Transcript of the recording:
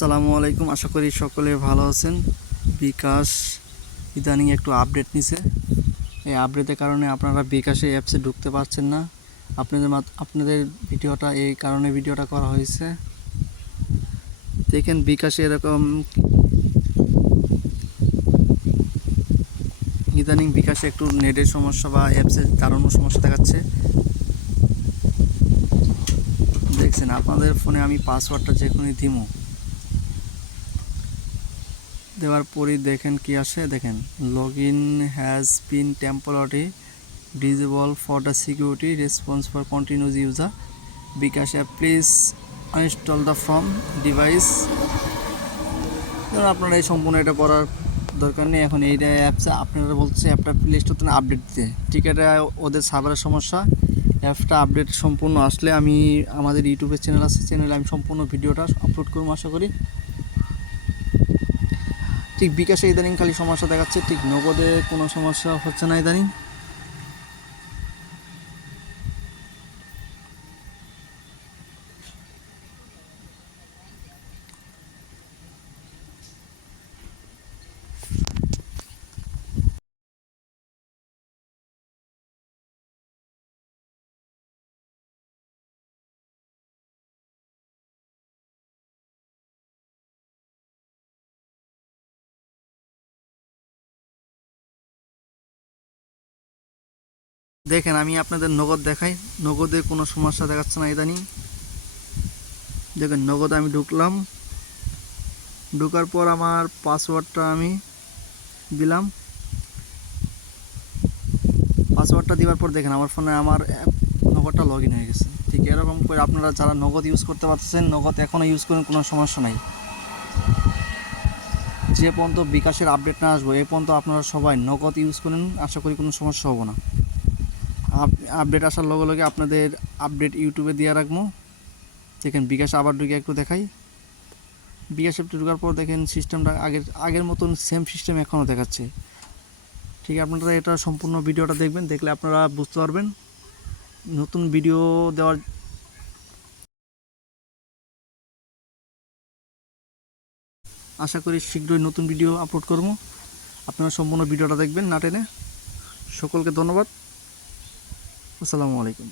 আসসালামু আলাইকুম। আশা করি সকলে ভালো আছেন। বিকাশ ইদানিং একটু আপডেট নিছে। এই আপডেটের কারণে আপনারা বিকাশে অ্যাপসে ঢুকতে পারছেন না। আপনাদের আপনাদের ভিডিওটা, এই কারণে ভিডিওটা করা হয়েছে। দেখেন বিকাশে এরকম ইদানিং বিকাশে একটু নেটের সমস্যা বা অ্যাপসের দাঁড়ানোর সমস্যা দেখাচ্ছে। দেখছেন, আপনাদের ফোনে আমি পাসওয়ার্ডটা যে কোনো দিমো। দেওয়ার পরই দেখেন কি আসে। দেখেন log in has been temporary disable for the security response for continues user bKash app please uninstall the from device ধরুন আপনারা এই সম্পূর্ণ এটা করার দরকার নেই, এখন এইটা অ্যাপসে আপনারা বলছে অ্যাপটা প্লে স্টোর আপডেট দিতে। ঠিক এটা ওদের সার্ভারের সমস্যা। অ্যাপটা আপডেট সম্পূর্ণ আসলে আমি, আমাদের ইউটিউবের চ্যানেল আছে চ্যানেলে আমি সম্পূর্ণ ভিডিওটা আপলোড করব আশা করি। ঠিক বিকাশে ইদানিং খালি সমস্যা দেখাচ্ছে ঠিক নগদে কোনো সমস্যা হচ্ছে না ইদানিং। দেখেন, আমি আপনাদের নগদ দেখাই। নগদে কোনো সমস্যা দেখাচ্ছে না ইদানিং। দেখেন, নগদ আমি ঢুকলাম। ঢুকার পর আমার পাসওয়ার্ডটা আমি দিলাম। পাসওয়ার্ডটা দেওয়ার পর দেখেন, আমার ফোনে আমার নগদটা লগ হয়ে গেছে। ঠিক এরকম করে আপনারা যারা নগদ ইউজ করতে পারতেছেন, নগদ এখনও ইউজ করেন, কোনো সমস্যা নাই। যে পর্যন্ত বিকাশের আপডেট না আসব, এ পর্যন্ত আপনারা সবাই নগদ ইউজ করেন, আশা করি কোনো সমস্যা হব না। আপডেট আসার লগে লগে আপনাদের আপডেট ইউটিউবে দিয়ে রাখব। দেখেন বিকাশ আবার ঢুকে একটু দেখাই। বিকাশ অ্যাপটি ঢোকার পর দেখেন সিস্টেমটা আগের আগের মতন সেম সিস্টেম এখনও দেখাচ্ছে। ঠিক আছে আপনারা এটা সম্পূর্ণ ভিডিওটা দেখবেন, দেখলে আপনারা বুঝতে পারবেন। নতুন ভিডিও দেওয়ার আশা করি শীঘ্রই নতুন ভিডিও আপলোড করব। আপনারা সম্পূর্ণ ভিডিওটা দেখবেন না টেনে। সকলকে ধন্যবাদ। আসসালামু আলাইকুম।